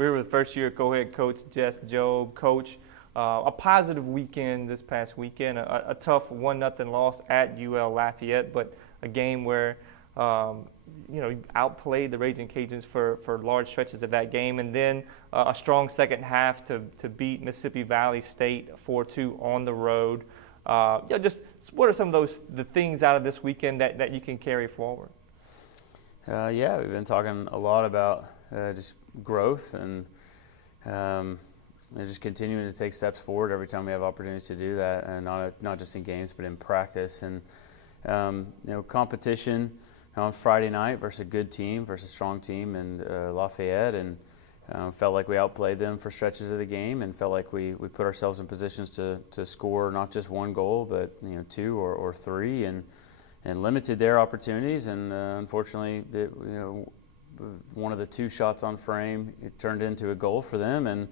We're here with first-year co-head coach Jess Jobe. Coach, a positive weekend this past weekend, a tough 1-0 loss at UL Lafayette, but a game where you outplayed the Raging Cajuns for large stretches of that game, and then a strong second half to beat Mississippi Valley State 4-2 on the road. Just what are some of the things out of this weekend that you can carry forward? Yeah, we've been talking a lot about just growth and just continuing to take steps forward every time we have opportunities to do that, and not just in games but in practice. And competition on Friday night versus a good team, versus a strong team, and Lafayette, and felt like we outplayed them for stretches of the game, and felt like we put ourselves in positions to score not just one goal but two or three, and limited their opportunities. And unfortunately, one of the two shots on frame, it turned into a goal for them, and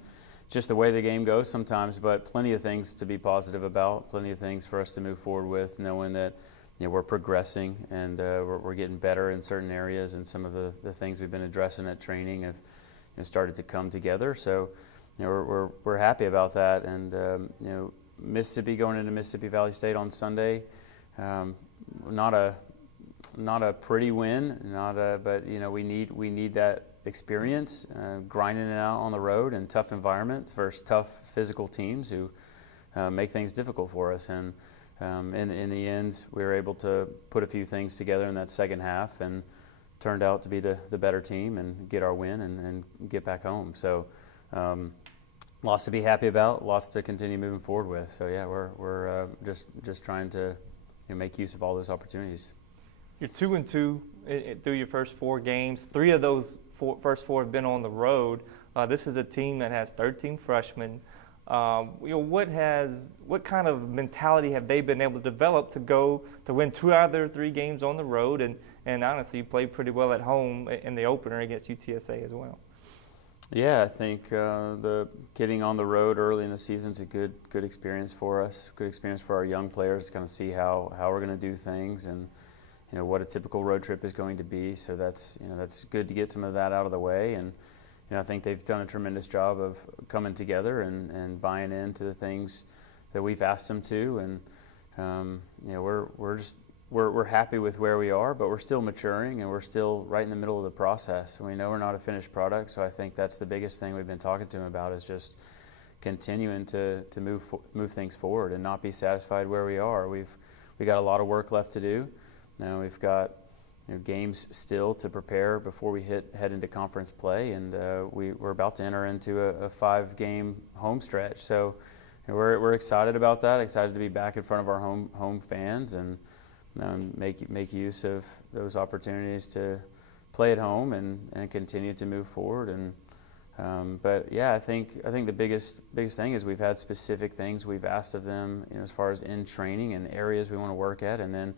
just the way the game goes sometimes. But plenty of things to be positive about, plenty of things for us to move forward with, knowing that we're progressing, and we're getting better in certain areas, and some of the things we've been addressing at training have started to come together. So we're happy about that. And Mississippi, going into Mississippi Valley State on Sunday, not a pretty win, but we need that experience, grinding it out on the road in tough environments versus tough physical teams who make things difficult for us. And in the end, we were able to put a few things together in that second half, and turned out to be the better team and get our win and get back home. So lots to be happy about, lots to continue moving forward with. So yeah, we're just trying to make use of all those opportunities. You're 2-2 through your first 4 games. 3 of those first 4 have been on the road. This is a team that has 13 freshmen. What kind of mentality have they been able to develop to win 2 out of their 3 games on the road? And honestly, you played pretty well at home in the opener against UTSA as well. Yeah, I think the getting on the road early in the season is a good experience for us. Good experience for our young players to kind of see how we're going to do things, and what a typical road trip is going to be. So that's good to get some of that out of the way. And I think they've done a tremendous job of coming together and buying into the things that we've asked them to. And we're happy with where we are, but we're still maturing, and we're still right in the middle of the process. We know we're not a finished product, so I think that's the biggest thing we've been talking to them about, is just continuing to move things forward and not be satisfied where we are. We got a lot of work left to do. Now we've got games still to prepare before we head into conference play, and we're about to enter into a 5-game home stretch. So we're excited about that. Excited to be back in front of our home fans, and make use of those opportunities to play at home and continue to move forward. And but yeah, I think the biggest thing is we've had specific things we've asked of them, as far as in training and areas we want to work at, and then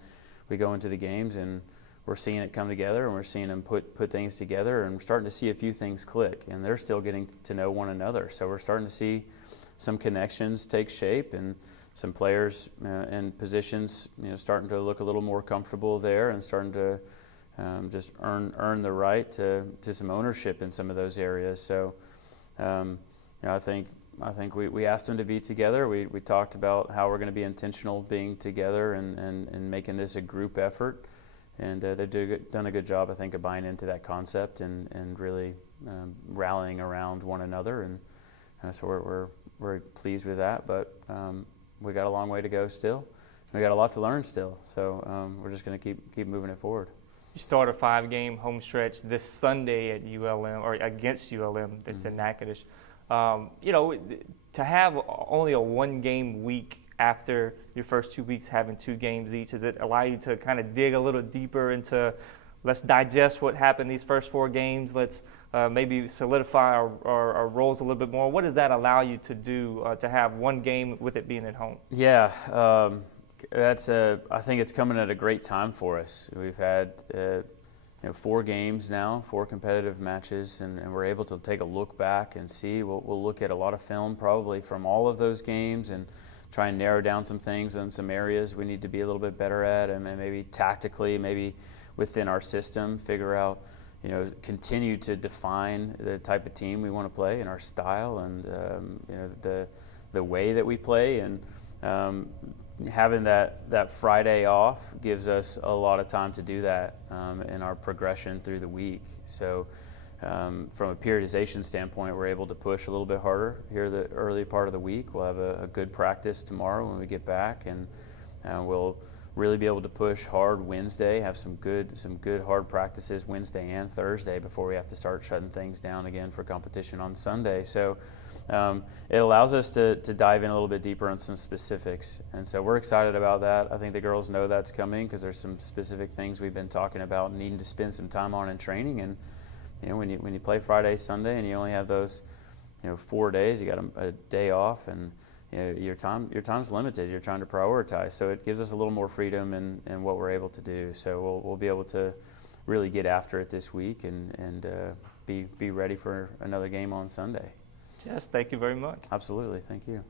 we go into the games and we're seeing it come together, and we're seeing them put things together, and we're starting to see a few things click, and they're still getting to know one another. So we're starting to see some connections take shape, and some players in positions, starting to look a little more comfortable there, and starting to just earn the right to some ownership in some of those areas. So I think we asked them to be together. We talked about how we're going to be intentional being together and making this a group effort. And they've done a good job, I think, of buying into that concept and really rallying around one another. And so we're very pleased with that. But we got a long way to go still. We got a lot to learn still. So we're just going to keep moving it forward. You start a 5-game home stretch this Sunday at ULM, or against ULM. That's in Natchitoches. To have only a 1-game week after your first 2 weeks having 2 games each, does it allow you to kind of dig a little deeper into, let's digest what happened these first 4 games, let's maybe solidify our roles a little bit more? What does that allow you to do, to have 1 game with it being at home? Yeah, I think it's coming at a great time for us. We've had 4 games now, 4 competitive matches, and we're able to take a look back and see. We'll look at a lot of film probably from all of those games, and try and narrow down some things in some areas we need to be a little bit better at, and maybe tactically, maybe within our system, figure out continue to define the type of team we want to play and our style and the way that we play. And having that Friday off gives us a lot of time to do that in our progression through the week. So from a periodization standpoint, we're able to push a little bit harder here the early part of the week. We'll have a good practice tomorrow when we get back, and we'll really be able to push hard Wednesday, have some good hard practices Wednesday and Thursday before we have to start shutting things down again for competition on Sunday. So it allows us to dive in a little bit deeper on some specifics, and so we're excited about that. I think the girls know that's coming because there's some specific things we've been talking about needing to spend some time on in training. And when you play Friday, Sunday, and you only have those 4 days, you got a day off, and your time's limited. You're trying to prioritize, so it gives us a little more freedom in what we're able to do. So we'll be able to really get after it this week and be ready for another game on Sunday. Yes, thank you very much. Absolutely, thank you.